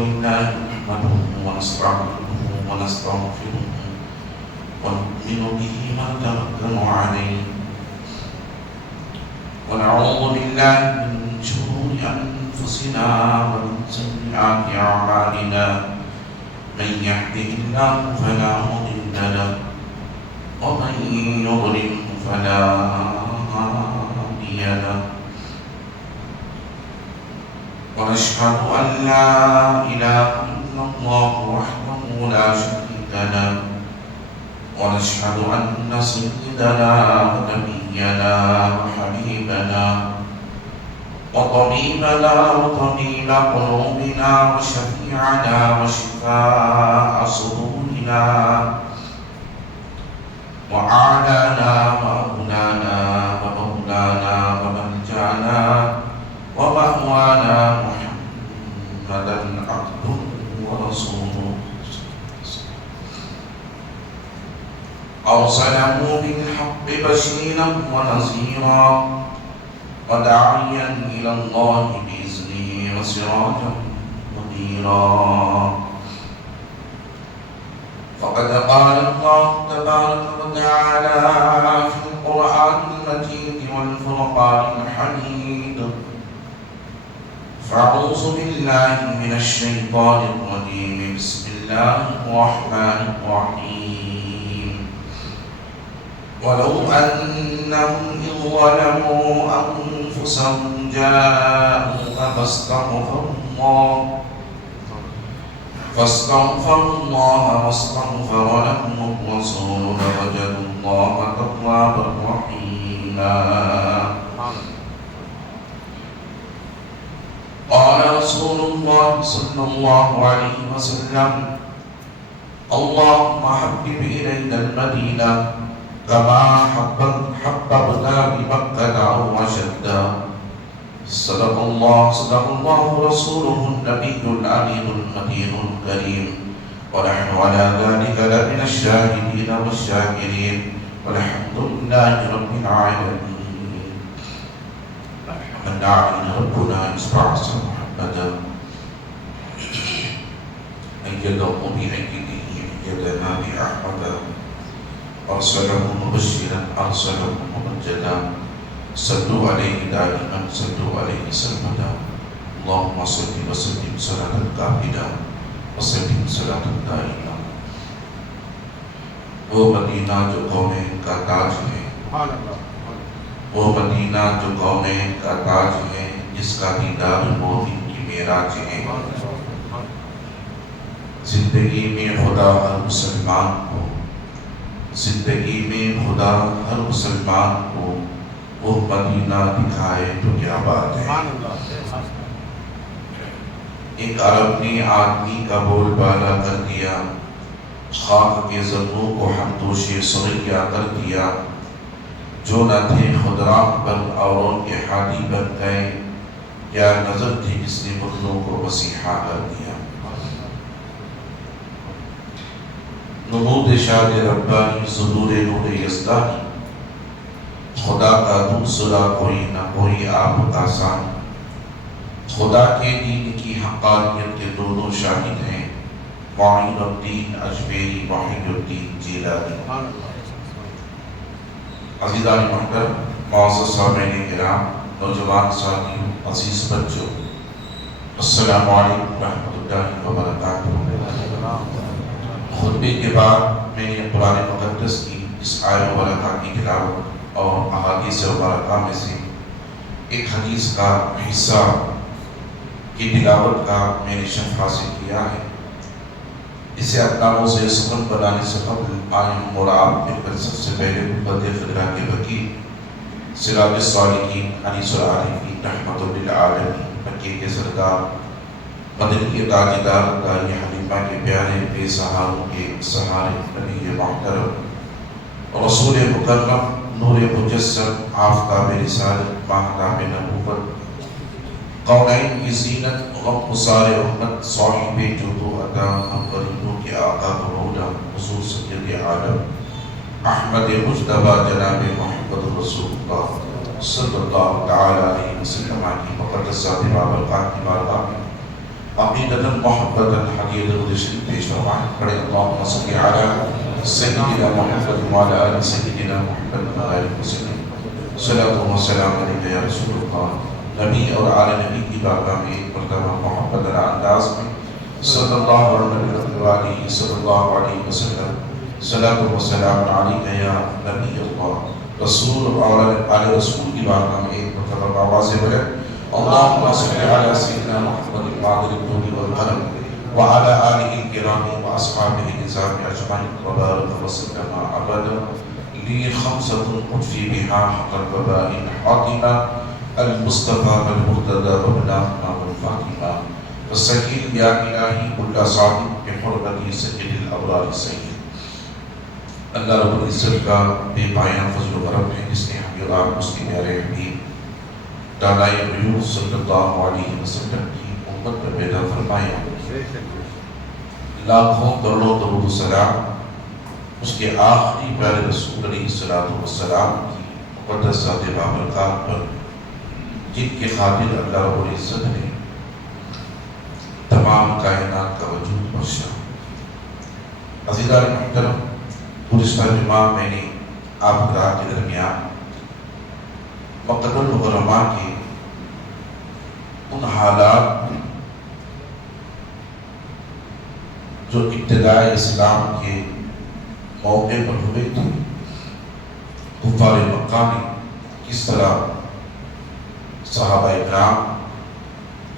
لله نحمده ونستعينه ونستغفره ونؤمن به ونتوكل عليه ونعوذ بالله من شرور أنفسنا ومن سيئات أعمالنا من يهده الله فلا مضل له ومن يضلل فلا هادي له ونشهد أن لا إله إلا الله وحده لا شريك له ونشهد أن سيدنا ونبينا وحبيبنا وطبيبنا وطبيب قلوبنا وشفيعنا وشفاء صدورنا وأعلانا وأولانا ومولانا وملجأنا ومأوانا محمدا عبده ورسوله أرسله بالحق بشيرا ونذيرا وداعيا إلى الله بإذنه وسراجا منيرا فقد قال الله تبارك وتعالى في القرآن المجيد والفرقان الحميد فأعوذ بالله من الشيطان الرجيم بسم الله الرحمن الرحيم ولو أنهم إذ ظلموا أنفسهم جاءوك فاستغفروا الله واستغفر لهم الرسول لوجدوا الله توابا رحيما قال رسول الله صلى الله عليه وسلم اللهم حبب إلينا المدينة كما حببنا بمكة أو أشدا صدق الله رسوله النبي الأمين المتين الكريم ونحن على ذلك لمن الشاهدين والشاكرين والحمد لله رب العالمين. من علينا ربنا إسبعث محمدا أيده بأيده أيدنا بأحمد أرسله مبشرا أرسله ممجدا صلوا عليه دائما صلوا عليه سرمدا اللهم صل وسلم صلاة كاملة وسلم صلاة دائمة. وہ مدینہ جو قومیں کا تاج ہے، وہ مدینہ جو قومیں کا تاج ہے، جس کا دیدار مومن کی معراج ہے. زندگی میں خدا ہر مسلمان کو، زندگی میں خدا ہر مسلمان کو وہ مدینہ دکھائے تو کیا بات ہے. ایک عرب نے آدمی کا بول بالا کر دیا، خاک کے ذروں کو ہمدوش سریا کر دیا. جو نہ تھے خود راہ پر اوروں کے ہادی بن گئے، یا نظر تھی جس نے مردوں کو مسیحا کر دیا. نمود شاد ربانی ظہور نور یزدانی، خدا کا دوسرا کوئی نہ کوئی آپ کا سان. خدا کے دین کی حقانیت کے دونوں شاہد ہیں، معین الدین اجمیری، محی الدین جیلانی. عزیزان محترم، معزز سامعین کرام، نوجوان ساتھیوں، عزیز بچوں، السلام علیکم ورحمۃ اللہ وبرکاتہ. خطبے کے بعد میں نے قرآن مقدس کی اس آیت مبارکہ کی تلاوت اور احادیث مبارکہ میں سے ایک حدیث کا حصہ کی تلاوت کا میں نے شرف حاصل کیا ہے. اسے اقداموں سے سخن بنانے سے قبل آئیں مراب پر سب سے پہلے بدر خدرہ کے وکیل سراج الصالحین انیس العارفین رحمۃ للعالمین مکے کے سردار مدنی تاجدار دائی حلیمہ کے پیارے بے سہاروں کے سہارے نبی محترم رسول مکرم نور مجسم آفتاب رسالت ماہتاب نبوت قونین کی زینت غم گسار امت صاحب جود و عطا ہم غریبوں کے آقا و مولا حضور سید عالم احمد مجتبی جناب محمد رسول اللہ صلی اللہ تعالی علیہ وسلم کی مقدس ذات بابرکات کی بارگاہ میں عقیدہ عقیدۃ محبۃ حدیث درود شریف پیش فرمائیں. پڑھیں اللہم صلی علی سیدنا محمد وعلی آل سیدنا محمد وبارک وسلم. صلاۃ و سلام علیک یا رسول اللہ. نبی اور آل نبی کی بارگاہ میں ایک مرتبہ محبت انداز میں صلی اللہ علیہ صلی اللہ علیہ وسلم صلاۃ و سلام علیک یا نبی اللہ رسول اور آل رسول کی بارگاہ میں ایک مرتبہ آواز بلند اللہم صلی علی سیدنا محمد قادر الطول والقلم وعلى آلہ الکرام واصحابہ الکرام اجمعین وبارک وسلم ابدا. لی خمسۃ اطفی بہا حق الوباء حاتمہ المصطفى والمرتضى وابناهما والفاطمہ والسکین یا الہی کل صادق بحرمت سید الابرار سید. اللہ رب العزت کا بے پایان فضل و کرم ہے جس نے ہمیں اور آپ اس کے پیارے حبیب دانائے غیوب صلی اللہ علیہ وسلم کی امت پر پیدا فرمایا. لاکھوں کروڑوں درود و سلام اس کے آخری پیارے رسول علیہ السلام کی مقدس ذات بابرکات پر جن کے خاطر اللہ رب العزت نے تمام کائنات کا وجود بخشا. عزیزان محترم، گزشتہ جمعہ میں نے آپ حضرات کے درمیان مکۃ المکرمہ کے ان حالات جو ابتداء اسلام کے موقع پر ہوئے تھے، کفار مکہ نے کس طرح صحابہ اکرام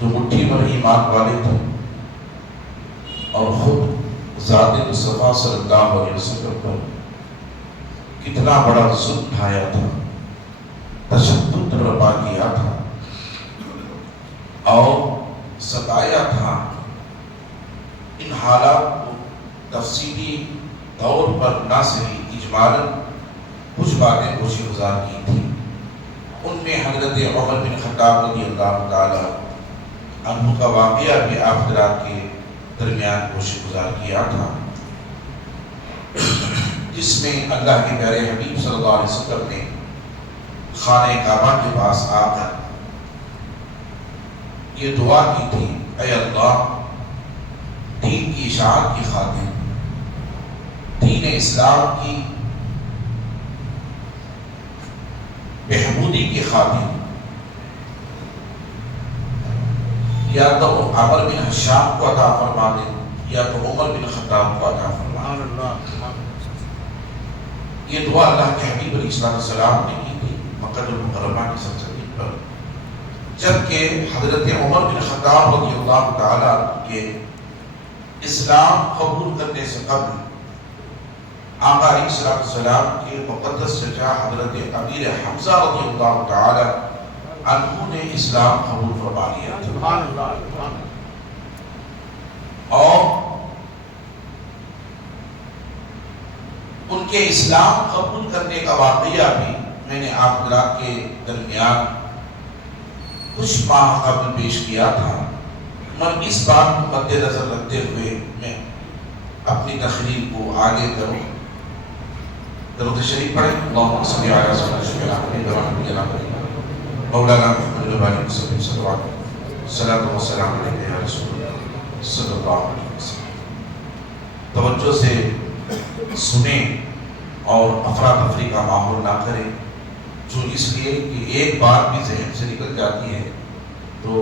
جو مٹھی پر ایمان والے تھے اور خود ذات مصطفیٰ صلی اللہ علیہ وسلم پر کتنا بڑا ظلم ڈھایا تھا، تشدد برپا کیا تھا اور ستایا تھا. ان حالات کو تفصیلی طور پر نہ صحیح اجمالاً کچھ باتیں گوشہ گزار کی تھی. ان میں حضرت عمر بن خطاب رضی اللہ تعالی عنہ کا واقعہ بھی آپ حضرات کے درمیان گوشہ گزار کیا تھا، جس میں اللہ کے پیارے حبیب صلی اللہ علیہ وسلم نے خانہ کعبہ کے پاس آ کر یہ دعا کی تھی، اے اللہ دین کی اشاعت کی خاطر، دین اسلام کی بہبودی کی خاطر یا تو عمر بن حشام کو عطا فرما دے یا تو عمر بن خطاب کو عطا فرما دے. یہ دعا اللہ کے حبیب علیہ السلام نے کی تھی مکۃ المکرمہ کی سرزمین پر، جبکہ حضرت عمر بن خطاب رضی اللہ تعالیٰ کے اسلام قبول کرنے سے قبل آقا علیہ السلام کے مقدس چچا حضرت امیر حمزہ رضی اللہ تعالیٰ عنہ نے اسلام قبول فرما لیا تھا. اور ان کے اسلام قبول کرنے کا واقعہ بھی میں نے آپ حضرات کے درمیان کچھ ماہ قبل پیش کیا تھا، مگر اس بات کو مد نظر رکھتے ہوئے میں اپنی تقریر کو آگے کروں. درود شریف پڑھیں اللہم صلی علی سیدنا محمد مولانا محمد وبارک وسلم صلاۃ و سلام علیک یا رسول اللہ صلی اللہ علیہ وسلم. توجہ سے سنیں اور افراتفری کا ماحول نہ کریں، جو اس لیے کہ ایک بات بھی ذہن سے نکل جاتی ہے تو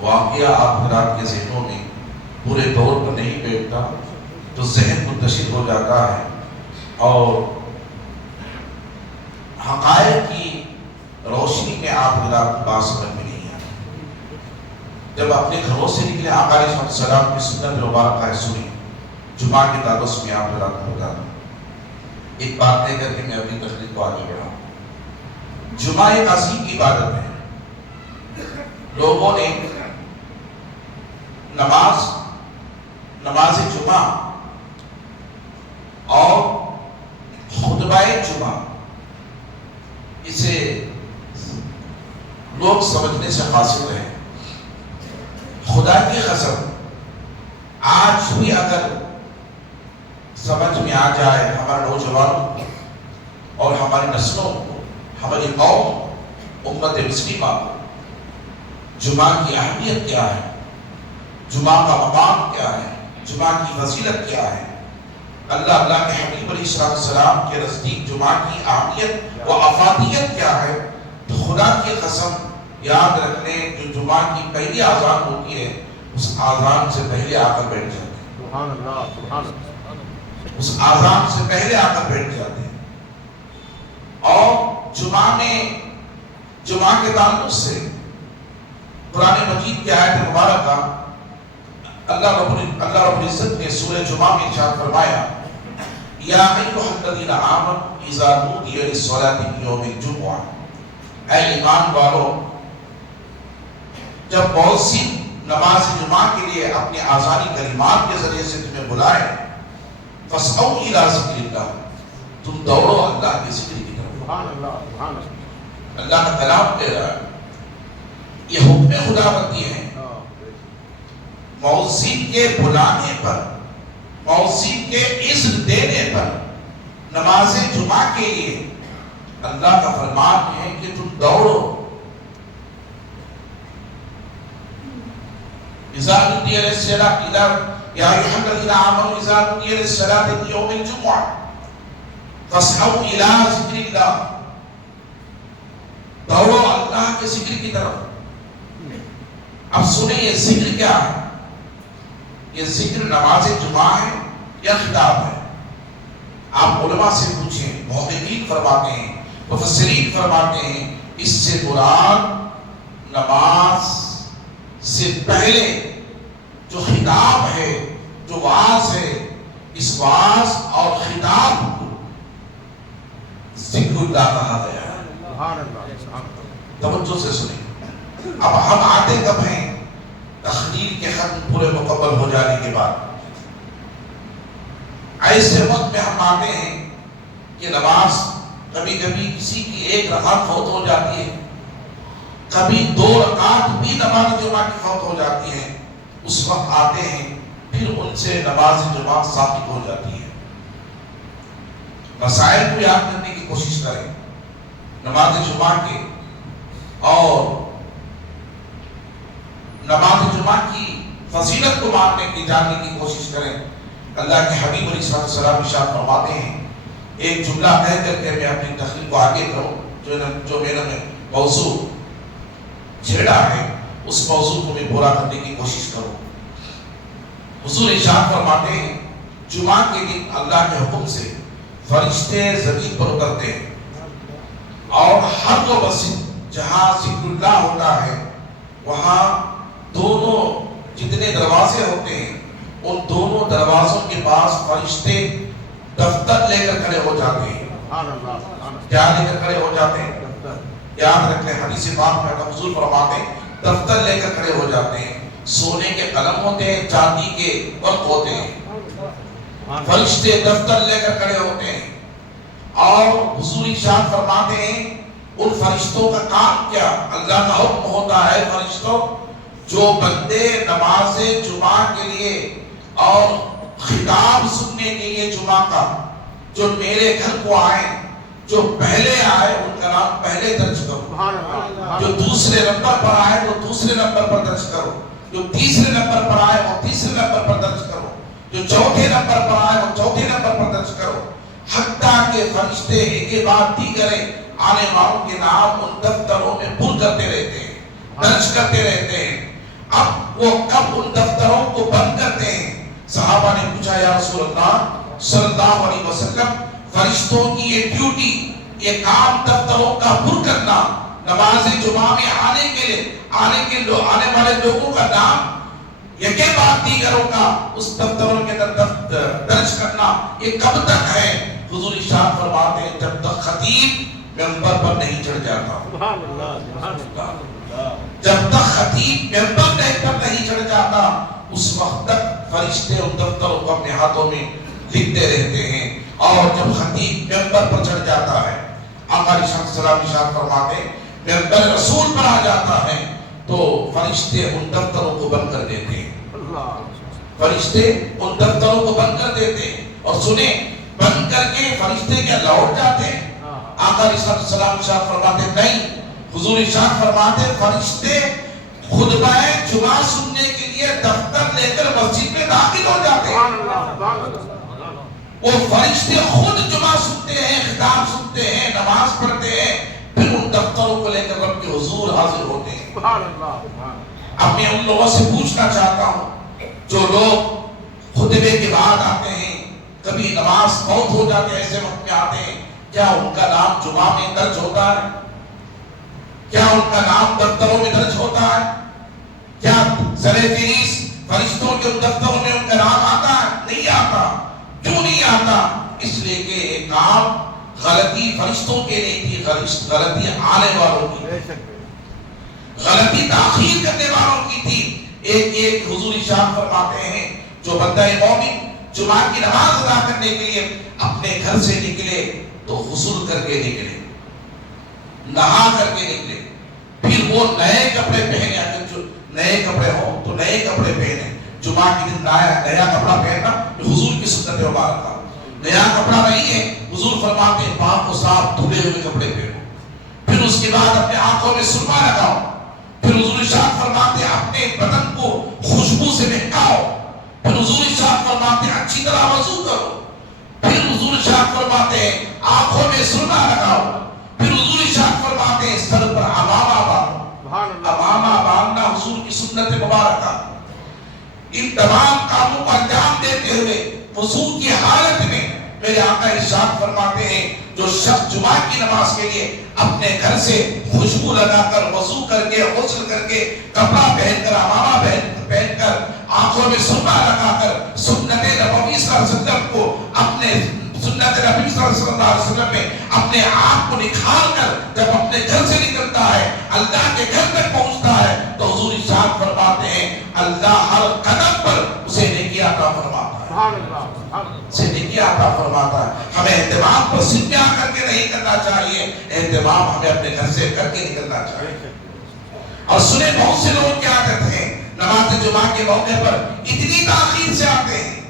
واقعہ آپ حضرات کے ذہنوں میں پورے طور پر نہیں بیٹھتا، تو ذہن منتشر ہو جاتا ہے اور حقائق کی روشنی میں آپ حضرات بات سمجھ میں نہیں آتی. جب اپنے گھروں سے نکلے آقا علیہ السلام کی سنت مبارکہ سنی، جمعہ کے تعلق میں آپ حضرات کو بتا دوں ایک بات لے کر کے میں اپنی تقریر کو آگے بڑھاؤں. جمعہ ایک عظیم عبادت ہے. لوگوں نے نماز جمعہ اور خطبہ جمعہ اسے لوگ سمجھنے سے قاصر رہے. خدا کی قسم آج بھی اگر سمجھ میں آ جائے ہمارے نوجوانوں کو اور ہماری نسلوں کو، ہماری قوم امت مسلمہ کو جمعہ کی اہمیت کیا ہے، جمعہ کا مقام کیا ہے، جمعہ کی فضیلت کیا ہے، اللہ کے حبیب علیہ السلام کے نزدیک جمعہ کی اہمیت و افادیت کیا ہے، تو خدا کی قسم یاد رکھ لیں جو جمعہ کی پہلی اذان ہوتی ہے اس اذان سے پہلے آ کر بیٹھ جاتے ہیں، سبحان اللہ سبحان اللہ، اس اذان سے پہلے آ کر بیٹھ جاتے ہیں۔ اور جمعہ کے تعلق سے قرآن مجید کی آیت مبارکہ اللہ رب العزت نے سورہ جمعہ میں ارشاد فرمایا یا ایھا الذین آمنوا اذا نودی للصلاۃ من یوم الجمعہ، اے ایمان والو جب مؤذن نماز جمعہ کے لیے اپنے آذانی کلمات کے ذریعے سے تمہیں بلائے فاسعوا الی ذکر اللہ، تم دوڑو اللہ کے ذکر کی طرف۔ سبحان اللہ سبحان اللہ، اللہ کا کلام کہہ رہا ہے، یہ حکم خداوندی ہے۔ مؤذن کے بلانے پر، مؤذن کے اذن دینے پر نماز جمعہ کے لیے اللہ کا فرمان ہے کہ تم دوڑو۔ اذا نودی للصلاۃ یا ایھا الذین آمنوا اذا نودی للصلاۃ من یوم الجمعہ فاسعوا الی ذکر اللہ، دوڑو اللہ کے ذکر کی طرف۔ اب سنیں یہ ذکر کیا ہے؟ یہ ذکر نماز جمعہ ہے یا خطاب ہے؟ آپ علماء سے پوچھیں، محققین فرماتے ہیں، مفسرین فرماتے ہیں اس سے مراد نماز سے پہلے جو خطاب ہے، جو واعظ ہے، اس واعظ اور خطاب کو ذکر اللہ کہا گیا ہے۔ سبحان اللہ، توجہ سے سنیں۔ اب ہم آتے کب ہیں؟ تخلیل کے ختم پورے مکمل ہو جانے کے بعد ایسے وقت میں ہم آتے ہیں کہ نماز کبھی کبھی کسی کی ایک رکعت فوت ہو جاتی ہے، کبھی 2 رکعت بھی نماز جمعہ کی فوت ہو جاتی ہے، اس وقت آتے ہیں پھر ان سے نماز جمعہ ثابت ہو جاتی ہے۔ مسائل کو یاد کرنے کی کوشش کریں نماز جمعہ کے، اور نماز جمعہ کی فضیلت کو ماننے کی جاننے کی کوشش کریں۔ اللہ کے حبیب علیہ السلام ارشاد فرماتے ہیں، ایک جملہ کہہ کر کے میں اپنی تقریر کو آگے کروں، جو میں نے موضوع چھیڑا ہے اس موضوع کو میں پورا کرنے کی کوشش کروں۔ حضور ارشاد فرماتے ہیں جمعہ کے دن اللہ کے حکم سے فرشتے زمین پر اترتے ہیں، اور ہر وہ مسجد جہاں ذکر اللہ ہوتا ہے وہاں دونوں جتنے دروازے ہوتے ہیں ان دونوں دروازوں کے پاس فرشتے دفتر لے کر کھڑے ہو جاتے ہیں۔ کیا لے کر کھڑے ہو جاتے ہیں؟ یاد رکھیں، حدیث پاک میں حضور فرماتے ہیں دفتر لے کر کھڑے ہو جاتے ہیں، سونے کے قلم ہوتے ہیں، چاندی کے ورق ہوتے ہیں، فرشتے دفتر لے کر کھڑے ہوتے ہیں، اور حضور ارشاد فرماتے ہیں ان فرشتوں کا کام کیا؟ اللہ کا حکم ہوتا ہے فرشتوں جو بندے نماز جمعہ کے لیے اور خطاب سننے کے لیے جمعہ کا جو میرے گھر کو آئے، جو پہلے آئے ان کا نام پہلے درج کرو، جو دوسرے نمبر پر آئے وہ دوسرے نمبر پر درج کرو، جو تیسرے نمبر پر آئے وہ تیسرے نمبر پر درج کرو، جو چوتھے نمبر پر آئے وہ چوتھے نمبر پر درج کرو، حتیٰ کہ فرشتے ایک کے بعد دیگر آنے والوں کے نام ان دفتروں میں پر کرتے رہتے ہیں، درج کرتے رہتے ہیں۔ اب وہ کب ان دفتروں کو بند کرتے ہیں؟ صحابہ نے پوچھا یا رسول اللہ صلی اللہ علیہ وسلم، فرشتوں کی یہ ڈیوٹی، یہ کام دفتروں کا پر کرنا، نماز جمعہ میں آنے والے لوگوں کا نام یکے بعد دیگروں کا اس دفتروں کے اندر درج کرنا، یہ کب تک ہے؟ حضور ارشاد فرماتے ہیں جب تک خطیب منبر پر نہیں چڑھ جاتا۔ سبحان اللہ سبحان اللہ، جب تک خطیب منبر پر نہیں چڑھ جاتا اس وقت تک فرشتے ان دفتروں کو اپنے ہاتھوں میں لکھتے رہتے ہیں، اور جب خطیب منبر پر چڑھ جاتا ہے، آقا علیہ السلام ارشاد فرماتے ہیں منبر رسول پر آ جاتا ہے تو فرشتے ان دفتروں کو بند کر دیتے ہیں، فرشتے ان دفتروں کو بند کر دیتے ہیں۔ اور سنیں، بند کر کے فرشتے کیا لوٹ جاتے ہیں؟ آقا علیہ السلام ارشاد فرماتے ہیں نہیں، حضور ارشاد فرماتے ہیں فرشتے خطبہ جمعہ سننے کے لیے دفتر داخل ہو جاتے ہیں. وہ فرشتے خود جمعہ سنتے ہیں، خطاب سنتے ہیں، نماز پڑھتے ہیں، پھر ان دفتروں کو لے کر رب کے حضور حاضر ہوتے ہیں. اب میں ان لوگوں سے پوچھنا چاہتا ہوں جو لوگ خطبے کے بعد آتے ہیں، کبھی نماز فوت ہو جاتے ہیں، ایسے وقت میں آتے ہیں، کیا ان کا نام جمعہ میں درج ہوتا ہے؟ کیا ان کا نام دفتروں میں درج ہوتا ہے؟ کیا فرشتوں کے دفتروں میں ان کا نام آتا ہے؟ نہیں آتا. کیوں نہیں آتا؟ اس لیے کہ ایک کام غلطی فرشتوں کے نہیں تھی، غلطی آنے والوں کی، غلطی تاخیر کرنے والوں کی تھی. ایک حضور ارشاد فرماتے ہیں جو بندہ مومن جمعہ کی نماز ادا کرنے کے لیے اپنے گھر سے نکلے تو غسل کر کے نکلے، نہا کر کے نکلے، پھر وہ نئے کپڑے پہنے. اگر جو نئے کپڑے ہوں تو نئے کپڑے پہنے. جمعہ کے دن نیا کپڑا پہننا حضور کی سنت مبارکہ. نیا کپڑا نہیں ہے، حضور فرماتے ہیں پاک و صاف دھلے ہوئے کپڑے پہنو. پھر اس کے بعد اپنے آنکھوں میں سرما لگاؤ. پھر حضور ارشاد فرماتے ہیں اپنے بدن کو خوشبو سے مہکاؤ. پھر حضور ارشاد فرماتے ہیں اچھی طرح وضو کرو. پھر حضور ارشاد فرماتے ہیں آنکھوں میں سرما لگاؤ. پھر حضور ارشاد فرماتے ہیں سر پر عمامہ باندھو. عمامہ باندھنا حضور کی سنت مبارکہ. ان تمام کاموں کو انجام دیتے ہوئے وضو کی حالت میں میرے آقا ارشاد فرماتے ہیں جو شخص جمعہ کی نماز کے لیے اپنے گھر سے خوشبو لگا کر وضو کر کے غسل کر کے کپڑا پہن کر عمامہ پہن کر آنکھوں میں سرما لگا کر سنت نبوی صلی اللہ علیہ وسلم کو اپنے سنت نبی صلی اللہ علیہ وسلم میں اپنے آپ کو نکھار کر جب اپنے گھر سے نکلتا ہے اللہ کے گھر تک پہنچتا ہے تو حضور ارشاد فرماتے ہیں اللہ ہر قدم پر اسے نیکی عطا فرماتا ہے، اسے نیکی عطا فرماتا ہے. ہمیں اہتمام پر سنیا کر کے نہیں کرنا چاہیے، اہتمام ہمیں اپنے گھر سے کر کے نکلنا چاہیے. اور سنے بہت سے لوگ کیا کرتے ہیں نماز جمعہ کے موقع پر اتنی تاخیر سے آتے ہیں،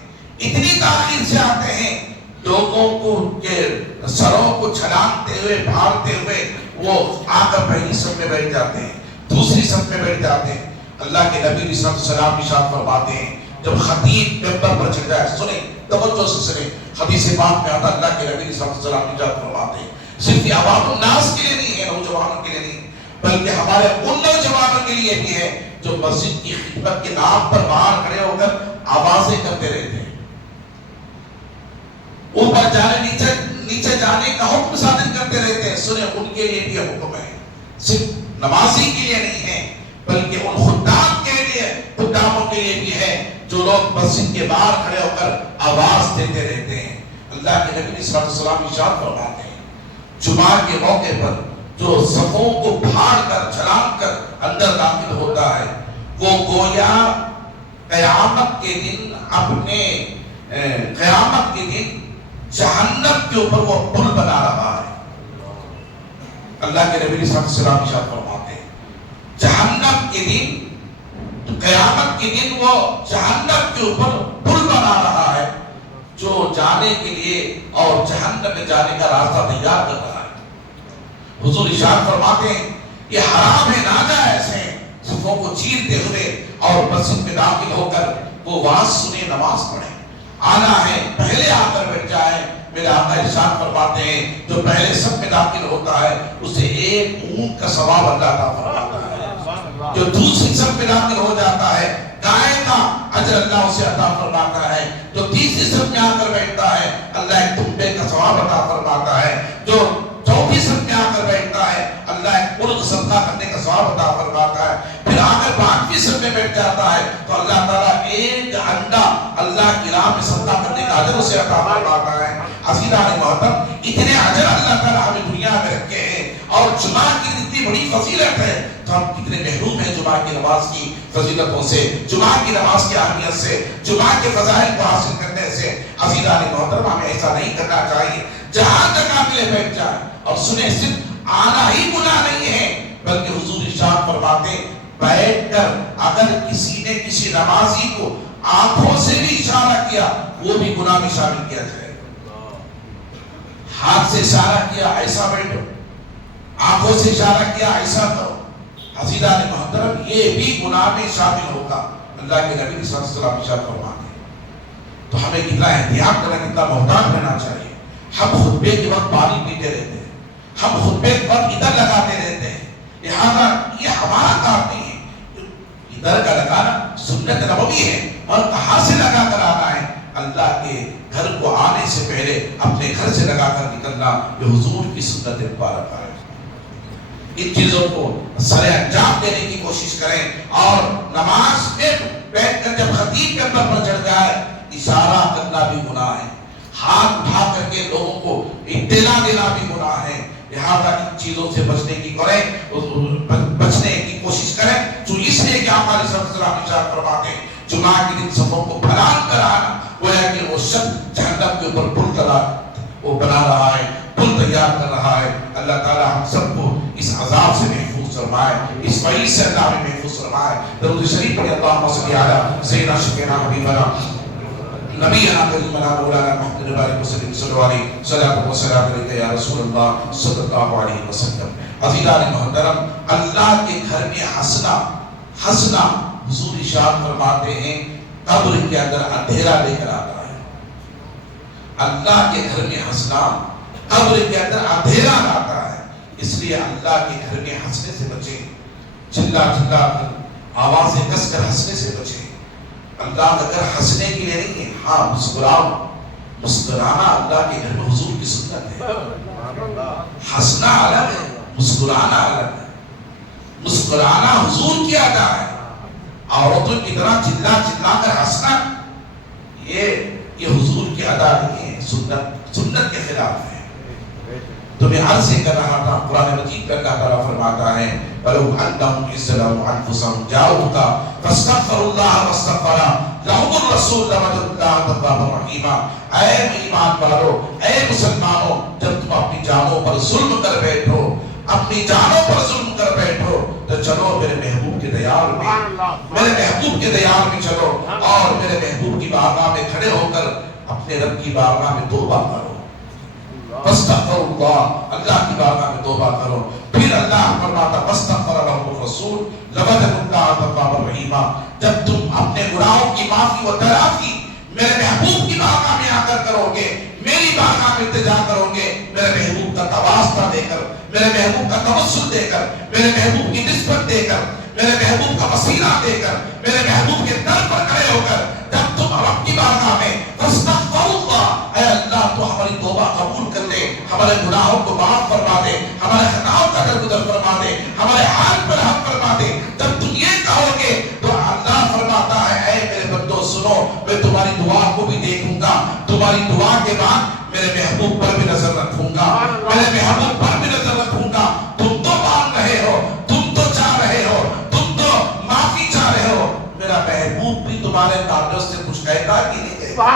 اتنی تاخیر سے آتے ہیں، لوگوں کو کے سروں کو چھلانگتے ہوئے بھاگتے ہوئے وہ آ کر پہلی صف میں بیٹھ جاتے ہیں، دوسری صف میں بیٹھ جاتے ہیں. اللہ کے نبی علیہ السلام ارشاد فرماتے ہیں جب خطیب منبر پر چڑھ جائے، سنیں توجہ سے سنیں، حدیث پاک میں آتا اللہ کے نبی علیہ السلام ارشاد فرماتے ہیں صرف یہ عوام الناس کے لیے نہیں ہے، نوجوانوں کے لیے نہیں، بلکہ ہمارے ان نوجوانوں کے لیے بھی ہے جو مسجد کی خدمت کے نام پر باہر کھڑے ہو کر آوازیں کرتے رہتے ہیں، اوپر جانے نیچے جانے کا حکم صادر کرتے رہتے ہیں. سنیں ان کے لیے بھی حکم ہے، صرف نمازی کے لیے نہیں ہے بلکہ ان خدام کے لیے، خداموں کے لیے بھی ہے جو لوگ مسجد کے باہر کھڑے ہو کر آواز دیتے رہتے ہیں. اللہ کے نبی صلی اللہ علیہ وسلم ارشاد فرماتے ہیں جمعہ کے موقع پر جو صفوں کو پھاڑ کر چھلانگ کر اندر داخل ہوتا ہے وہ گویا قیامت کے دن قیامت کے دن جہنم کے اوپر وہ پل بنا رہا ہے. اللہ کے نبی صلی اللہ علیہ وسلم ارشاد فرماتے ہیں جہنم کے دن، قیامت کے دن وہ جہنم کے اوپر پل بنا رہا ہے جو جانے کے لیے اور جہنم میں جانے کا راستہ تیار کر رہا ہے. حضور ارشاد فرماتے ہیں یہ حرام ہے، ناجائز ہے صفوں کو چیرتے ہوئے اور مسجد میں داخل ہو کر وہ واز سنے، نماز پڑھیں. آنا ہے پہلے آ کر بیٹھ جائے. میرے آقا ارشاد فرماتے ہیں جو پہلے سب میں داخل ہوتا ہے اسے ایک اونٹ کا ثواب اللہ عطا فرماتا ہے، جو دوسری سب میں داخل ہو جاتا ہے گائے کا اجر اللہ اسے عطا فرماتا ہے، جو تیسری سب میں آ کر بیٹھتا ہے اللہ ایک تنبے کا ثواب عطا فرماتا ہے، جو چوتھی سب میں آ کر بیٹھتا ہے اللہ ایک مرغ صدقہ کرنے کا ثواب عطا فرماتا ہے. پھر آ کر پانچویں سب میں بیٹھ جاتا ہے تو اللہ تعالیٰ ایک انڈا اللہ کی راہ میں صدقہ کرنے کا اجر اسے عطا فرماتا ہے. عزیزان محترم اتنے اجر اللہ تعالیٰ ہمیں دنیا میں رکھے ہیں اور جمعہ کی اتنی بڑی فضیلت ہے تو ہم کتنے محروم ہیں جمعہ کی نماز کی فضیلتوں سے، جمعہ کی نماز کی اہمیت سے، جمعہ کے فضائل کو حاصل کرنے سے. عزیزان محترم ہمیں ایسا نہیں کرنا چاہیے. جہاں تک قابل بیٹھ جائے اور سنیں صرف آنا ہی گناہ نہیں ہے بلکہ حضور ارشاد فرماتے بیٹھ کر اگر کسی نے کسی نمازی کو آنکھوں سے بھی اشارہ کیا وہ بھی گناہ میں شامل کیا جائے. ہاتھ سے اشارہ کیا ایسا بیٹھو، آنکھوں سے اشارہ کیا ایسا کرو. عزیزان محترم یہ بھی گناہ میں شامل ہوگا. اللہ کے نبی صلی اللہ علیہ وسلم ارشاد فرماتے تو ہمیں کتنا احتیاط کرنا، کتنا محتاط رہنا چاہیے۔ ہم خطبے کے وقت پانی پیتے رہتے ہیں، ہم خطبے کے وقت ادھر لگاتے رہتے ہیں، لہٰذا یہ ہمارا کام نہیں ہے۔ ادھر کا لگانا سنت نبوی ہے، اور کہاں سے لگا کر آنا ہے؟ اللہ کے گھر کو آنے سے پہلے اپنے گھر سے لگا کر نکلنا، یہ حضور کی سنت مبارکہ ہے۔ ان چیزوں کو سر انجام دینے کی کوشش کریں، اور نماز میں بیٹھ کر جب خطیب کے پر چڑھ جائے اشارہ کرنا بھی گناہ ہے، ہاتھ اٹھا کر کے لوگوں کو اطلاع دینا بھی گناہ ہے۔ لہذا ان چیزوں سے بچنے کی کوشش کریں، جو اس لیے کہ آپ علیہ السلام ارشاد فرماتے ہیں جمعہ کے دن صفوں کو پھلان کر آنا، گویا کہ وہ شخص جہنم کے اوپر پل وہ بنا رہا ہے، پل تیار کر رہا ہے۔ اللہ تعالی ہم سب کو اس عذاب سے محفوظ فرمائے، اس وعید سے اللہ میں محفوظ فرمائے۔ درود شریف پڑھیں، اللہم صلی علی سیدنا شفیعنا حبیبنا نبینا کریمنا مولانا محمد بارک وسلم صلی علیہ صلاۃ و سلام علیک یا رسول اللہ صلی اللہ علیہ وسلم۔ عزیزان محترم، اللہ کے گھر میں ہنسنا حضور ارشاد فرماتے ہیں قبر کے اندر اندھیرا لے کر آتا ہے۔ اللہ کے گھر میں ہنسنا قبر کے اندر اندھیرا لاتا ہے، اس لیے اللہ کے گھر میں ہنسنے سے بچیں، چلا چلا کر آوازیں کس کر ہنسنے سے بچیں۔ اللہ کا گھر ہنسنے کے لیے نہیں ہے، ہاں مسکراؤ، مسکرانا اللہ کے گھر میں حضور کی سنت ہے۔ ہنسنا الگ ہے، مسکرانا الگ ہے۔ مسکرانا حضور کی ادا ہے، عورتوں کی طرح چلا چلا کر ہنسنا یہ حضور کی ادا نہیں ہے، سنت کے خلاف ہے۔ تو میں عرض سے کر رہا تھا، قرآن مجید کا اللہ تعالیٰ فرماتا ہے وَلَوْ أَنَّهُمْ إِذْ ظَلَمُوا أَنفُسَهُمْ جَاءُوكَ فَاسْتَغْفَرُوا اللَّهَ وَاسْتَغْفَرَ لَهُمُ الرَّسُولُ لَوَجَدُوا اللَّهَ تَوَّابًا رَحِيمًا۔ اے ایمان والو، اے مسلمانوں، جب تم اپنی جانوں پر ظلم کر بیٹھو، اپنی جانوں پر ظلم کر بیٹھو، تو چلو میرے محبوب کے دیار میں، میرے محبوب کے دیار میں چلو، اور میرے محبوب کی بارگاہ میں کھڑے ہو کر اپنے رب کی بارگاہ میں توبہ کرو۔ فاستغفر اللہ، اللہ کی بارگاہ میں توبہ کرو۔ پھر اللہ فرماتا فاستغفر لهم الرسول لوجدوا الله توابا رحیما۔ جب تم اپنے گناہوں کی معافی و تلافی میرے محبوب کی بارگاہ میں آ کر کرو گے، میری بارگاہ میں التجا کرو گے، میرے محبوب کا تواسطہ دے کر، میرے محبوب کا توسل دے کر، میرے محبوب کی نسبت دے کر، میرے محبوب کا وسیلہ دے کر، میرے محبوب کے در پر کھڑے ہو کر جب تم رب کی بارگاہ میں فاستغفر اللہ، اے اللہ تو ہماری توبہ قبول کر دے، ہمارے گناہوں کو معاف فرما دے، ہمارے خطاؤں کا درگزر فرما دے، ہمارے حال پر رحم فرما دے، جب تم یہ کہو گے تو اللہ فرماتا ہے اے میرے بندو سنو، میں تمہاری دعا کو بھی دیکھوں گا، تمہاری دعا کے بعد میرے محبوب پر بھی نظر رکھوں گا، میرے محبوب پر بھی نظر رکھوں گا۔ تم تو مانگ رہے ہو، تم تو چاہ رہے ہو، تم تو معافی چاہ رہے ہو، میرا محبوب بھی تمہارے تعلق سے کچھ کہتا کہ نہیں کہتا؟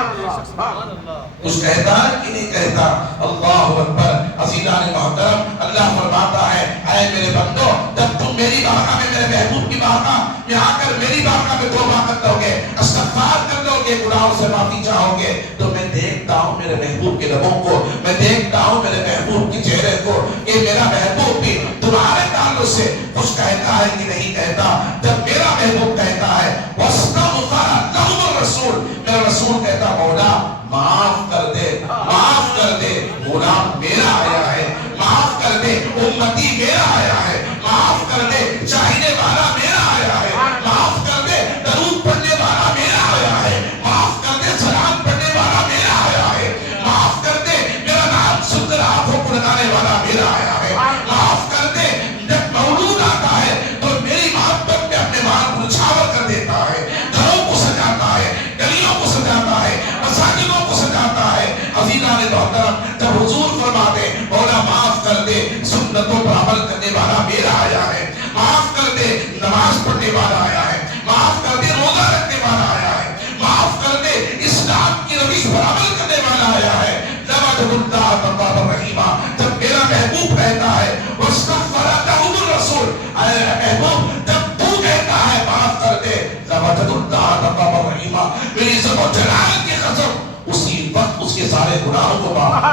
کچھ کہتا کہ نہیں کہتا؟ اللہ اکبر۔ عزیزان محترم، اللہ فرماتا ہے اے میرے بندو، جب تم میری بارگاہ میں، میرے محبوب کی بارگاہ میں آ کر میری بارگاہ میں توبہ کر لو گے، استغفار کر لو گے، گناہوں سے معافی چاہو گے، تو میں دیکھتا ہوں میرے محبوب کے لبوں کو، میں دیکھتا ہوں میرے محبوب کے چہرے کو کہ میرا محبوب بھی تمہارے تعلق سے کچھ کہتا ہے کہ نہیں کہتا۔ جب میرا محبوب کہتا ہے وَاسْتَغْفَرَ لَهُمُ الرَّسُولُ، میرا رسول کہتا مولا معاف کر دے، معاف کر دے، غلام میرا آیا ہے، معاف کر دے، امتی میرا آیا ہے، معاف کر دے، چاہنے والا میرا آیا ہے، معاف کر دے، درود پڑھنے والا میرا آیا ہے، معاف کر دے، سلام پڑھنے والا میرا آیا ہے، معاف کر دے، میرا نام سن کر آنکھوں کو لگانے والا میرا آیا ہے، معاف کر دے۔ جب مولود آتا ہے تو میری محبت میں اپنے بال کو نچھاور کر دیتا ہے، گھروں کو سجاتا ہے، گلیوں کو سجاتا ہے، مساجدوں کو سجاتا ہے۔ عزیزان محترم، جب حضور فرماتے مولا معاف کر دے، سنتوں پر عمل کرنے والا میرا آیا ہے، معاف کر دے، نماز پڑھنے والا آیا ہے، معاف کر دے، روزہ رکھنے والا آیا ہے، معاف کر دے، اسلام کی روش پر عمل کرنے والا آیا ہے، لَوَجَدُوا اللَّهَ تَوَّابًا رَحِيمًا۔ جب میرا محبوب کہتا ہے وَاسْتَغْفَرَ لَهُمُ الرَّسُولُ، اے محبوب جب تو کہتا ہے معاف کر دے، لَوَجَدُوا اللَّهَ تَوَّابًا رَحِيمًا، میری عزت و جلال کی قسم اسی وقت اس کے سارے گناہوں کو معاف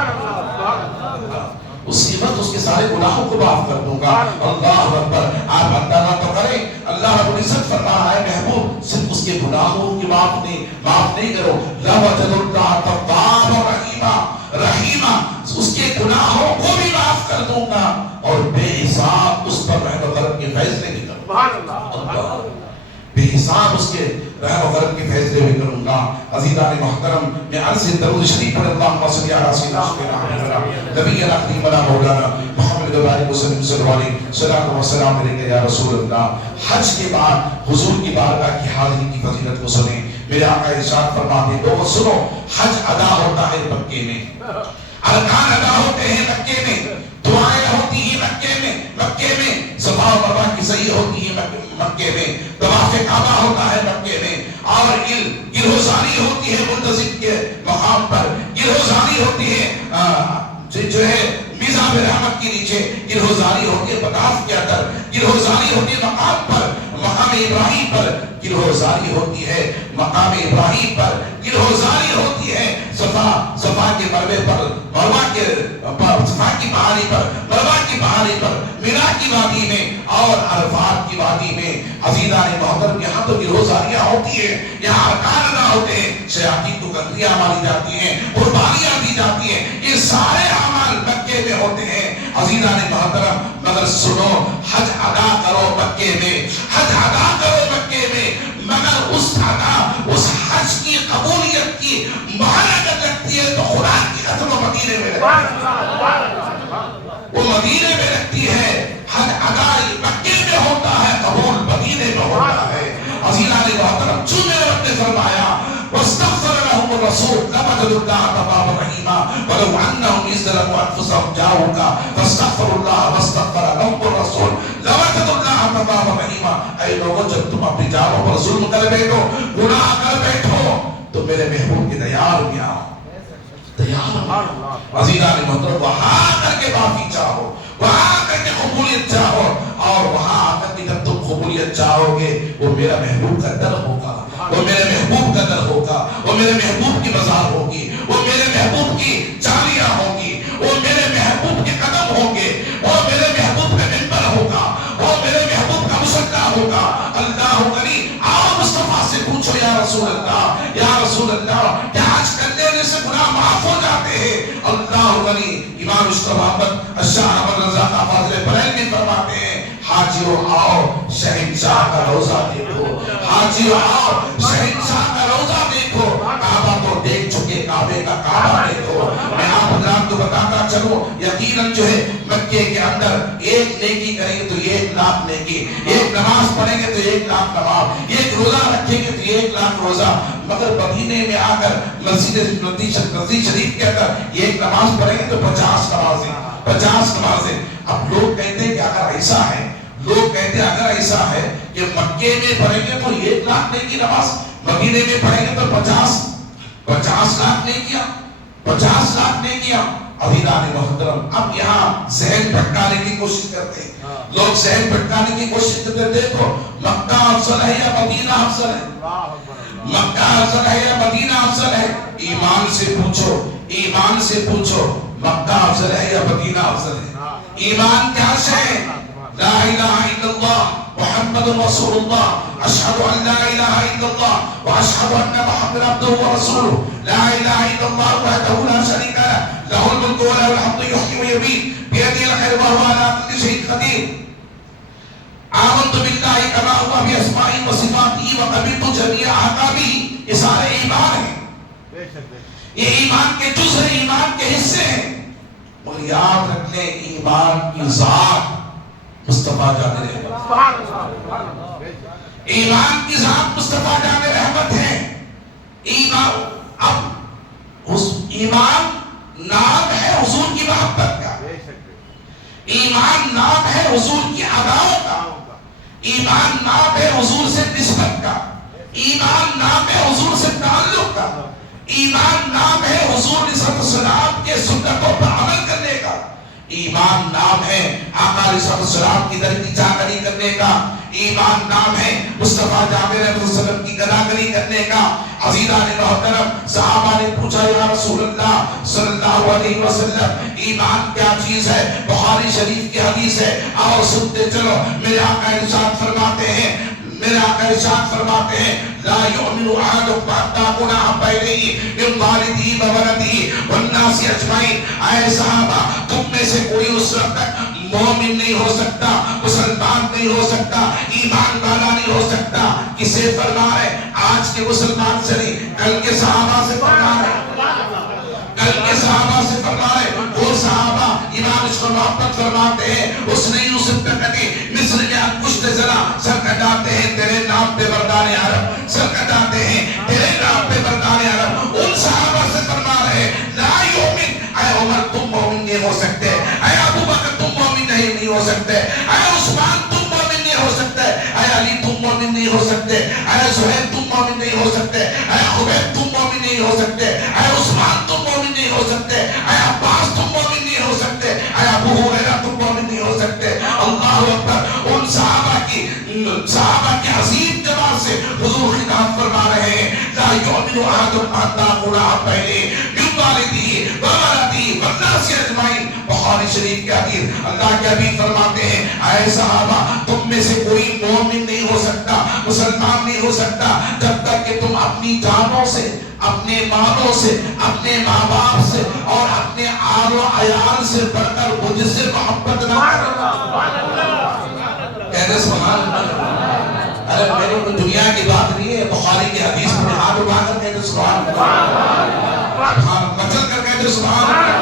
اسی وقت اس کے سارے گناہوں کو معاف کر دوں گا۔ اللہ اکبر۔ آپ اندازہ تو کریں، اللہ رب العزت فرما رہا ہے محبوب صرف اس اس کے گناہوں کی معاف نہیں کرو، لَوَجَدُ اللَّهَ تَوَّابًا رَحِيمًا، اس کے گناہوں کو بھی معاف کر دوں گا اور بے حساب اس پر رحم و کرم کے فیصلے بھی کروں گا، بے حساب اس کے رحم و کرم کے فیصلے بھی کروں گا۔ عزیزان محترم، میں عرض درود شریف پڑھ اللہم صلی علی سیدنا نبینا حبیبنا مولانا محمد وعلیہ وسلم صلی اللہ علیہ صلاۃ و سلام علیک یا رسول اللہ۔ حج کے بعد حضور کی بارگاہ کی حاضری کی فضیلت کو سنیں۔ میرے آقا ارشاد فرماتے ہیں، لوگوں سنو، حج ادا ہوتا ہے مکے میں، ارکان ادا ہوتے ہیں مکے میں، دعائیں ہوتی ہیں مکے میں صفا و مروا کی صحیح ہوتی ہے مکے میں، طواف کعبہ ہوتا ہے مکے میں، اور گروزانی ہوتی ہے منتظم کے مقام پر، گروزانی ہوتی ہے جو ہے میزاب رحمت کے نیچے، گروزانی ہوتی ہے بطاف کے اندر، گروزانی ہوتی ہے مقام پر، مقام ابراہیم پر، گروزانی ہوتی ہے مقام ابراہیم پر، گروزانی ہوتی ہے صفا کے مروے پر، مروا کے صفا کی پہاڑی پر، مروا کی پہاڑی پر، مینا کی وادی میں اور عرفات کی وادی میں۔ عزیزان محترم، یہاں تو گروزانیاں ہوتی ہیں، یہاں ارکان ادا ہوتے ہیں، شیاطین کو کنکریاں ماری جاتی ہیں، قربانیاں دی جاتی ہیں، یہ سارے اعمال مکے میں ہوتے ہیں۔ عزیزان محترم، مگر سنو، حج ادا کرو مکے میں، حج ادا کرو مکے میں، مگر اس حج کی قبولیت کی مہر اگر لگتی ہے تو خدا کی قسم مدینے میں لگتی ہے، وہ مدینے میں لگتی ہے۔ حج ادا مکے میں ہوتا ہے، قبول مدینے میں ہوتا ہے۔ عزیزان محترم، جو میرے رب نے فرمایا واستغفر لهم الرسول لوجدوا الله توابا رحيما ولو انهم اذ ظلموا انفسهم جاءوك فاستغفروا الله واستغفر لهم الرسول لوجدوا الله توابا رحيما۔ اے لوگوں، جب تم اپنی جانوں پر ظلم کر بیٹھو، گناہ کر بیٹھو، تو میرے محبوب کے دیار میں آؤ، دیار۔ عزیزان محترم، وہاں کر کے معافی چاہو، وہاں کر کے قبولیت چاہو، اور وہاں آ کر کے جب تم قبولیت چاہو گے، وہ میرا محبوب کا در ہوگا، وہ میرے محبوب کا در ہوگا، وہ میرے محبوب کی مزار ہوگی، وہ میرے محبوب کی جالیاں ہوگی، وہ میرے محبوب کے قدم ہوں گے، وہ میرے محبوب کا منبر ہوگا، وہ میرے محبوب کا مصلی ہوگا۔ اللہ غنی، آؤ مصطفیٰ سے پوچھو یا رسول اللہ، یا رسول اللہ، کیا حج کر دینے سے گناہ معاف ہو جاتے ہیں؟ اللہ غنی، امام اشرف احمد الشاہ احمد رضا کا فاضل بریلوی فرماتے ہیں، حاجیو آؤ شہنشاہ کا روزہ دیکھو، حاجیو آؤ شہنشاہ کا روزہ دیکھو، کعبہ کو دیکھ چکے، کعبے کا کعبہ دیکھو۔ میں آپ حضرات کو بتاتا چلوں، یقیناً جو ہے مکے کے اندر ایک نیکی کریں گے تو 1,00,000 نیکی، ایک نماز پڑھیں گے تو 1,00,000 نماز، ایک روزہ رکھیں گے تو 1,00,000 روزہ، مگر مدینے میں آ کر مسجد شریف کے اندر ایک نماز پڑھیں گے تو 50 نمازیں۔ اب لوگ کہتے ہیں کہ اگر ایسا ہے، لوگ کہتے ہیں اگر ایسا ہے کہ مکے میں پڑھیں گے تو 1,00,000 نیکی نماز، مدینے میں پڑھیں گے تو 50 لاکھ نیکیاں، 50 لاکھ نیکیاں۔ عزیزان محترم، اب یہاں ذہن بھٹکانے کی کوشش کرتے ہیں لوگ، ذہن بھٹکانے کی کوشش کرتے ہیں۔ دیکھو، مکہ افضل ہے یا مدینہ افضل ہے؟ مکہ افضل ہے یا مدینہ افضل ہے؟ ایمان سے پوچھو، ایمان سے پوچھو، مکہ افضل ہے یا مدینہ افضل ہے؟ ایمان کیا ہے؟ لا الہ الا اللہ محمد رسول اللہ، اشہد ان لا الہ الا اللہ واشہد ان محمد عبدہ ورسولہ، لا الہ الا اللہ وحدہ لا شریک لہ، لہ الملک ولہ الحمد یحیی ویمیت بیدہ الخیر وہو علی کل شیء قدیر، آمنت باللہ کما ہوا باسمائہ وصفاتہ وقبلت جمیع احکامہ۔ یہ سارے ایمان ہیں، یہ ایمان کے جز ہیں، ایمان کے حصے ہیں، مگر یاد رکھ لیں ایمان کی ذات مصطفیٰ جان رحمت، ایمان کی ذات مصطفیٰ جان رحمت ہے۔ ایمان، اب ایمان نام ہے حضور کی محبت کا، ایمان نام ہے حضور کی عداوت کا، ایمان نام ہے حضور سے نسبت کا، ایمان نام ہے حضور سے تعلق کا، ایمان نام ہے حضور صلی اللہ علیہ وسلم کے سنتوں پر عمل کرنے کا، ایمان نام ہے آقا علیہ السلام کی در کی چاکری کرنے کا، ایمان نام ہے مصطفیٰ جامع علیہ وسلم کی گداگری کرنے کا۔ عزیزان محترم، صحابہ نے پوچھا یا رسول اللہ صلی اللہ علیہ وسلم، ایمان کیا چیز ہے؟ بخاری شریف کی حدیث ہے، آؤ سنتے چلو۔ میرے آقا ارشاد فرماتے ہیں، میرے آقا ارشاد فرماتے ہیں لا یؤمن احدکم حتی اکون احب الیہ من والدہ وولدہ والناس اجمعین. اے صحابہ تم میں سے کوئی اس وقت تک مومن نہیں ہو سکتا, مسلمان نہیں ہو سکتا, ایمان والا نہیں ہو سکتا. کسے فرما رہے؟ آج کے مسلمان سے نہیں, کل کے صحابہ سے فرما رہے, کل کے صحابہ سے فرما رہے. وہ صحابہ امام اس کو محبت فرماتے ہیں, اس نے یوسف پہ کٹی مصر میں انگشت زنا سر کٹاتے ہیں تیرے نام پہ بردان عرب, سر کٹاتے ہیں تیرے نام پہ بردان عرب. ان صحابہ سے فرما رہے لا یؤمن. اے عمر تم مومن نہیں ہو سکتے, اے ابو بکر تم مومن نہیں ہو سکتے, اے عثمان تم مومن نہیں ہو سکتے, اے علی تم مومن نہیں ہو سکتے, اے زہیر تم مومن نہیں ہو سکتے, اے خبیب تم مومن نہیں ہو سکتے, اے عثمان تم مومن نہیں ہو سکتے, اے عباس تم مومن نہیں ہو سکتے, اے ابو ہریرہ تم مومن نہیں ہو سکتے. اللہ اکبر. ان صحابہ کی عظیم جماعت سے حضور خطاب فرما رہے ہیں لا یؤمن احدکم حتی اکون احب الیہ من والدہ وولدہ والناس اجمعین. بخاری شریف کے حدیث اللہ کے حبیب فرماتے ہیں اے صحابہ تم میں سے کوئی مومن نہیں ہو سکتا, مسلمان نہیں ہو سکتا جب تک کہ تم اپنی جانوں سے, اپنے مالوں سے, اپنے ماں باپ سے اور اپنے آل و عیال سے بڑھ کر مجھ سے محبت نہ کرو. کہتے سبحان اللہ. ارے میری کوئی دنیا کی بات نہیں ہے, بخاری کی حدیث میں ہاتھ اٹھا کر کہتے سبحان اللہ, بچل کر کہتے سبحان اللہ.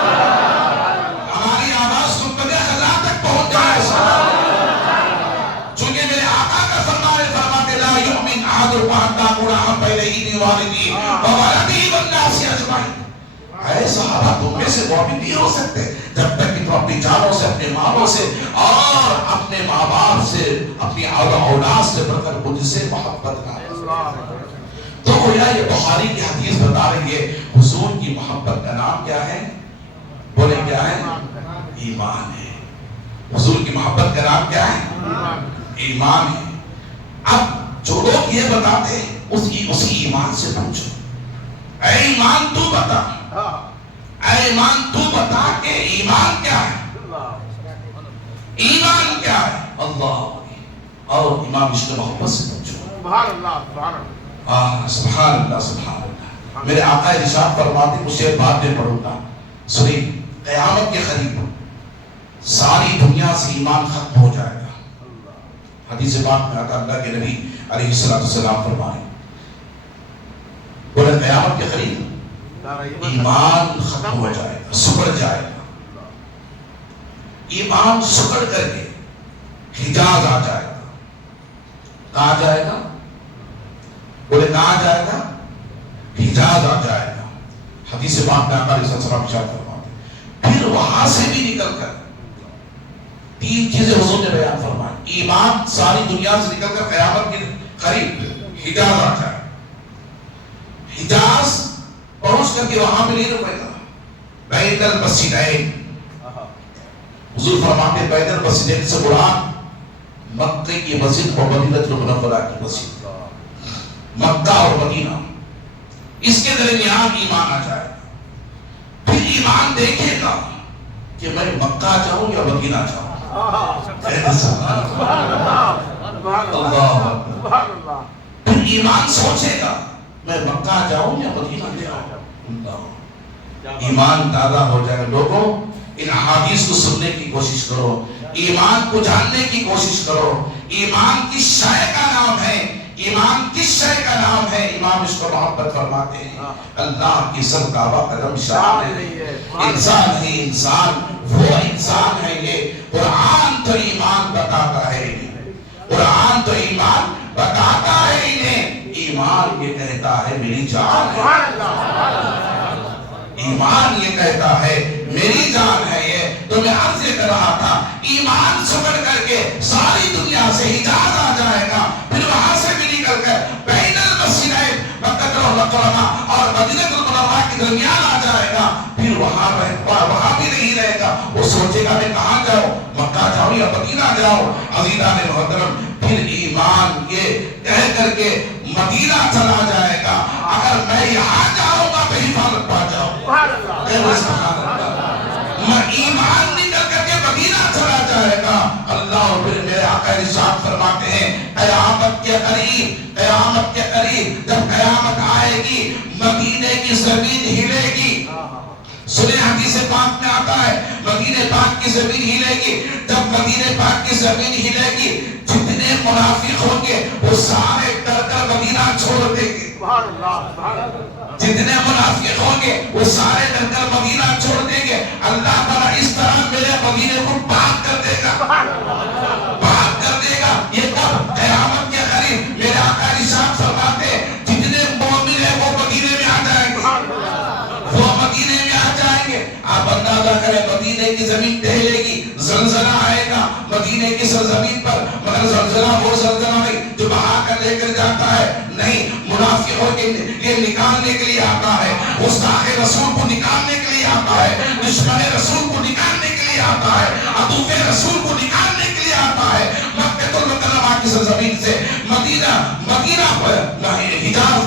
ہماری آواز قطب خزاں تک پہنچ جائے. چونکہ میرے آقا کا فرماتے لا یؤمن احدکم حتی اکون احب الیہ من والدہ وولدہ والناس اجمعین. اے صحابہ تم میں سے مومن نہیں ہو سکتے جب تک کہ تم اپنی جانوں سے, اپنے مالوں سے اور اپنے ماں باپ سے, اپنی اولاد سے بڑھ کر مجھ سے محبت نہ کرو. تو گویا یہ بخاری کی حدیث بتا رہی ہے حضور کی محبت کا نام کیا ہے؟ بولے کیا ہے؟ ایمان ہے. حضور کی محبت کا نام کیا ہے؟ ایمان ہے. اب جو لوگ یہ بتاتے ہیں اسی ایمان سے پوچھو اے ایمان تو بتا, اے ایمان تو بتا کہ ایمان کیا ہے, ایمان کیا ہے. اللہ اور امام اس کے محبت سے پوچھو. سبحان اللہ, سبحان اللہ, سبحان اللہ. میرے آقا ارشاد فرماتے, مجھے بعد میں پڑھوں گا سنی, قیامت کے قریب ساری دنیا سے ایمان ختم ہو جائے گا. حدیث پاک میں آتا اللہ کے نبی علیہ السلام فرمائے بولے قیامت کے قریب ایمان ختم ہو جائے گا, سکڑ جائے گا. ایمان سکڑ کر کے حجاز آ جائے گا. کہاں جائے گا؟ بولے کہاں جائے گا؟ حجاز آ جائے گا. حدیث پاک میں آقا علیہ السلام ارشاد فرماتے پھر وہاں سے بھی نکل کر تین چیزیں حضور نے بیان فرمائی. ایمان ساری دنیا سے نکل کر قیامت کے قریب حجاز آ جائے. حجاز پہنچ کر کے وہاں پہ نہیں رکے گا. بین المسجدین, حضور فرماتے بین المسجدین سے مراد مکہ کی مسجد اور مدینہ المنورہ کی مسجد, مکہ اور مدینہ, اس کے درمیان ایمان آ جائے گا. پھر ایمان دیکھے گا کہ میں مکہ جاؤں یا مدینہ جاؤں. پھر ایمان سوچے گا میں مکہ جاؤں یا مدینہ جاؤں. ایمان دادا ہو جائے گا. لوگوں ان احادیث کو سننے کی کوشش کرو, ایمان کو جاننے کی کوشش کرو. ایمان کس شے کا نام ہے, ایمان کس شے کا نام ہے؟ امام اس کو محبت فرماتے ہیں اللہ کی سرکابہ قدم شان ہے. انسان ہی انسان, وہ انسان ہے یہ. قرآن تو ایمان بتاتا ہے, قرآن تو ایمان بتاتا ہے انہیں. ایمان یہ کہتا ہے میری جان ہے, ایمان یہ کہتا ہے میری جان ہے یہ. تو میں عرض یہ کر رہا تھا ایمان سکڑ کر کے ساری دنیا سے حجاز آ جائے گا. پھر وہاں سے بھی نکل کر بین المسجدین مکہ المکرمہ اور مدینہ المنورہ کے درمیان آ جائے گا. پھر وہاں بھی نہیں رہے گا. وہ سوچے گا میں کہاں جاؤں, مکہ جاؤں یا مدینہ جاؤں. عزیزان محترم پھر ایمان یہ کہہ کر کے مدینہ چلا جائے گا. اگر میں یہاں جاؤں گا تو حفاظت پا جاؤں. ایمان نکل کر کے مدینہ چلا جائے گا. اللہ اور پھر میرے آقا ارشاد فرماتے ہیں قیامت کے قریب جب قیامت آئے گی مدینے کی زمین ہلے گی. سنے حدیث پاک میں آتا ہے مدینے پاک کی زمین ہلے گی. جب مدینے پاک کی زمین ہلے گی جتنے منافق ہوں گے وہ سارے ڈر کر مدینہ چھوڑ دیں گے. جتنے منافق ہوں گے وہ سارے ڈر کر مدینہ چھوڑ دیں گے. اللہ تعالیٰ اس طرح میرے مدینے کو پاک کر دے گا، پاک کر دے گا. یہ کب؟ قیامت کے قریب. میرے آقا ارشاد فرماتے ہیں جتنے مومن ہیں وہ مدینے میں آ جائیں گے، وہ مدینے میں آ جائیں گے. آپ اندازہ کریں مدینے کی زمین ٹہلے گی، زلزلہ آئے گا مدینے کی سرزمین پر، مگر زلزلہ وہ زلزلہ نہیں جو بہا کر لے کر جاتا ہے، نہیں، منافقوں کے لیے نکالنے کے لیے آتا ہے، گستاخ رسول کو نکالنے کے لیے آتا ہے، دشمن رسول کو نکالنے کے لیے آتا ہے، عدو رسول کو نکالنے کے لیے آتا ہے. مکہ المکرمہ کی سرزمین سے مدینہ پر حجاز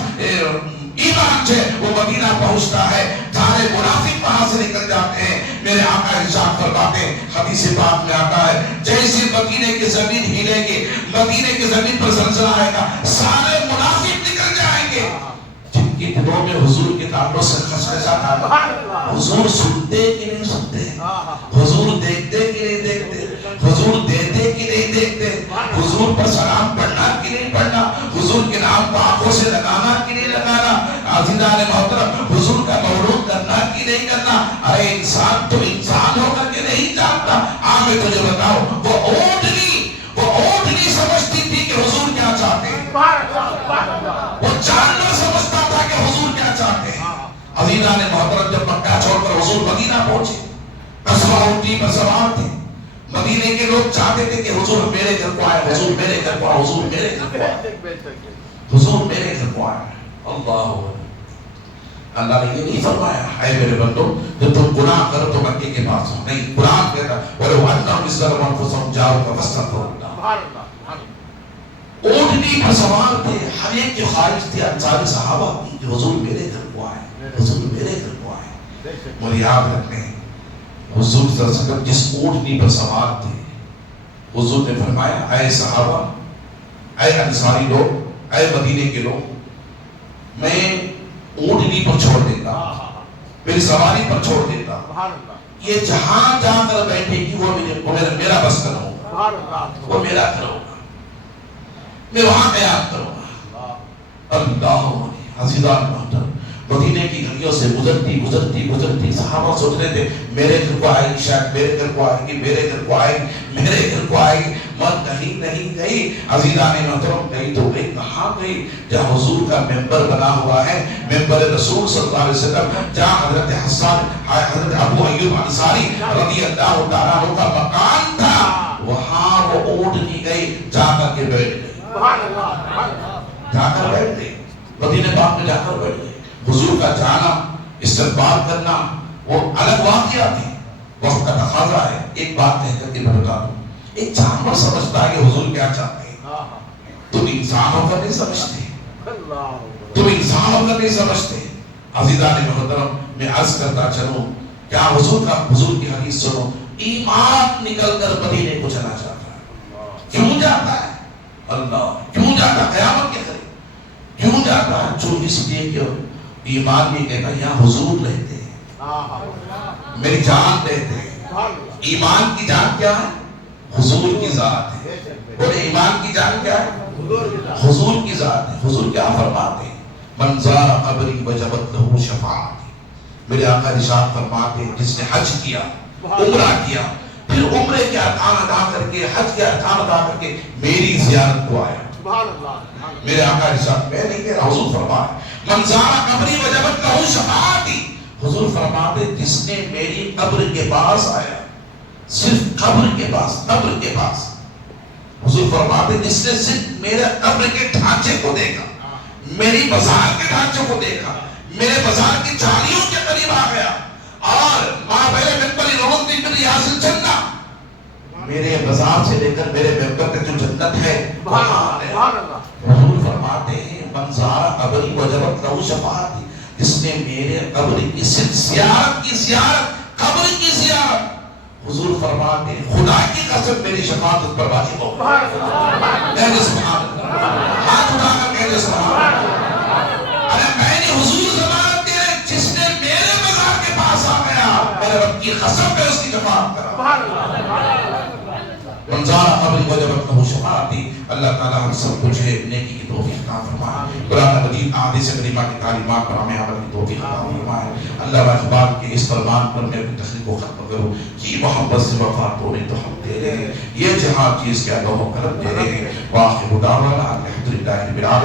ایمان جو ہے وہ مدینہ پہنچتا ہے. سارے منافق وہاں سے نکل جاتے ہیں. میرے آقا ارشاد فرماتے ہیں حدیث پاک میں آتا ہے جیسے مدینے کی زمین ہلے گی، مدینے کی زمین پر زلزلہ آئے گا، سارے منافق نکل جائیں گے جن کے دلوں میں حضور کے تعلق سے خشخشا تھا. حضور سنتے کہ نہیں سنتے، حضور دیکھتے کہ نہیں دیکھتے، حضور دیتے کہ نہیں دیکھتے، حضور پر سلام پڑھنا کہ نہیں پڑھنا، حضور کے نام کو آنکھوں سے لگانا کہ نہیں لگانا، عزیزان محترم حضور کا مولود کرنا کہ نہیں کرنا. ارے انسان تو انسان ہو کر کے نہیں جانتا. آپ میں تجھے بتاؤ وہ اونٹنی سمجھتی تھی کہ حضور کیا چاہتے ہیں، وہ جانور سمجھتا تھا کہ حضور کیا چاہتے ہیں. عزیزان محترم جب مکہ چھوڑ کر حضور مدینہ پہنچے، قصبہ اونٹی پر سوار تھے. مدینے کے لوگ چاہتے تھے کہ حضور میرے گھر کو آئے، حضور میرے گھر کو آئے، حضور میرے گھر کو آئے، حضور میرے گھر کو آئے. اللہ نے یہ نہیں فرمایا اے میرے بندو جب تم گناہ کرو تو مکے کے پاس ہو. نہیں، قرآن کہتا وَلَوْ أَنَّهُمْ إِذْ ظَلَمُوا أَنفُسَهُمْ جَاءُوكَ فَاسْتَغْفَرُوا اللَّهَ. اونٹنی پر سوار تھے، ہر ایک کی خواہش تھی انصاری صحابہ کی کہ حضور میرے گھر کو آئے، حضور میرے گھر کو آئے. اور یاد رکھیں حضور صلی اللہ علیہ وسلم جس اونٹنی پر سوار تھے حضور نے فرمایا اے صحابہ، اے انصاری لوگ، اے مدینے کے لوگ، میں اونٹنی پر چھوڑ دیتا، میری سواری پر چھوڑ دیتا، یہ جہاں جا کر بیٹھے گی وہ میرا بس کر ہوگا، وہ میرا گھر ہوگا، میں وہاں قیام کروں گا. اللہ عزیزان محترم مدینے کی گلیوں سے گزرتی صحابہ سوچ رہے تھے میرے گھر کو آئے گی، شاید میرے گھر کو آئے گی، میرے گھر کو آئے گی، میرے گھر کو آئے گی. من کہیں نہیں گئی. عزیزان محترم گئی تو گئی، کہاں گئی؟ جہاں حضور کا ممبر بنا ہوا ہے، ممبر رسول صلی اللہ علیہ وسلم، جہاں حضرت حسان حضرت ابو ایوب انصاری رضی اللہ تعالیٰ عنہ کا مکان تھا، وہاں وہ اونٹنی گئی، جا کر کے بیٹھ گئی، جا کر بیٹھ گئی، مدینہ پاک میں جا کر بیٹھ گئی. حضور کا جانا، استقبال کرنا وہ الگ واقعہ تھی، وقت کا تقاضا ہے. ایک بات کہہ کر کے میں بتا دوں، ایک جانور سمجھتا ہے کہ حضور کیا چاہتے ہیں، تم انسان ہو کر نہیں سمجھتے، تم انسان ہو کر نہیں سمجھتے. عزیزان محترم میں عرض کرتا چلوں کیا حضور کی حدیث سنو، ایمان نکل کر مدینے کو چلا جاتا ہے. کیوں جاتا ہے اللہ، کیوں جاتا ہے قیامت کے قریب، کیوں جاتا ہے؟ جو اس لیے کہ ایمان بھی کہتا ہے یہاں حضور رہتے ہیں، میری جان رہتے ہیں. ایمان کی جان کیا ہے؟ حضور کی ذات ہے. بولے ایمان کی جان کیا ہے؟ حضور کی ذات ہے. حضور کیا فرماتے ہیں؟ من زار قبری وجبت لہ شفاعتی. میرے آقا ارشاد فرماتے ہیں جس نے حج کیا، عمرہ کیا، پھر عمرے کے ارکان ادا کر کے، حج کے ارکان ادا کر کے میری زیارت کو آیا. میرے آقا ارشاد، میں نہیں کہہ رہا، حضور فرماتے من زار قبری وجبت لہ شفاعتی. حضور فرماتے جس نے میری قبر کے پاس آیا، صرف قبر کے پاس. حضور فرماتے جس نے صرف میرے قبر کے ڈھانچے کو دیکھا، میری مزار کے ڈھانچے کو دیکھا، میرے مزار کی جالیوں کے قریب آ گیا اور ماں پہلے ممبر روز من ریاض الجنہ، میرے مزار سے لے کر میرے ممبر تک جو جنت ہے وہاں ہے. حضور فرماتے ہیں من زار قبری وجبت لہ شفاعتی. جس نے میرے قبر کی صرف زیارت، قبر کی زیارت، حضور فرماتے ہیں خدا کی قسم میری شفاعت پر واجب ہو. کہہ دے سبحان اللہ. ہاتھ اٹھا کر کہہ دے سبحان اللہ. ارے میں نے حضور ضمانت دے رہے جس نے میرے مزار کے پاس آ گیا میرے رب کی قسم میں اس کی شفاعت کرا. رمضان قبل وجبت له شفاعتی. اللہ تعالیٰ ہم سب کو جو ہے نیکی کی توفیق عطا فرمائے. قرآن مجید احادیث کریمہ کی تعلیمات پر ہمیں عمل کی توفیق عطا فرمائے. اللہ اقبال کے اس فرمان پر میں اپنی تقریر کو ختم کروں کہ محبت سے وفا تو نہیں تو ہم دے رہے ہیں. یہ جہاں چیز کے اللہ و کرم دے رہے ہیں. واخر دعوانا الحمدللہ رب العالمین.